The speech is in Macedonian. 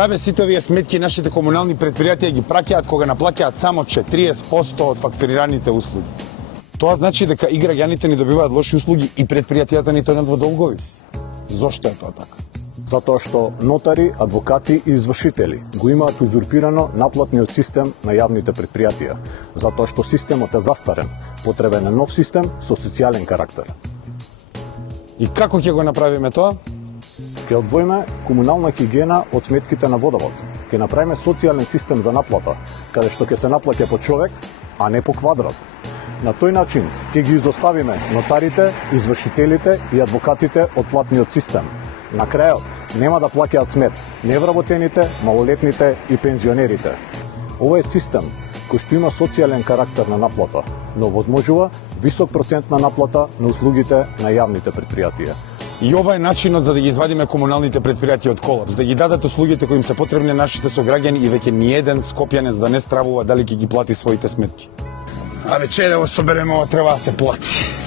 Абе, сите овие сметки нашите комунални предпријатија ги праќаат кога наплаќаат само 40% од фактурираните услуги. Тоа значи дека и граѓаните ни добиваат лоши услуги и предпријатијата ни тонат во долгови. Зошто е тоа така? Затоа што нотари, адвокати и извршители го имаат узурпирано наплатниот систем на јавните предпријатија, затоа што системот е застарен, потребен е нов систем со социјален карактер. И како ќе го направиме тоа? Ќе одвоиме комунална хигиена од сметките на водовод. Ќе направиме социјален систем за наплата, каде што ќе се наплаќа по човек, а не по квадрат. На тој начин ќе ги изоставиме нотарите, извршителите и адвокатите од платниот систем. На крајот нема да плаќаат смет невработените, малолетните и пензионерите. Ова е систем кој што има социјален карактер на наплата, но возможува висок процент на наплата на услугите на јавните предпријатија. И ова е начинот за да ги извадиме комуналните предпријатија од колапс, да ги дадат услугите кои им се потребни нашите сограѓани и веќе ниеден скопјанец да не стравува дали ќе ги плати своите сметки. Абе, че да го собереме, ова треба да се плати.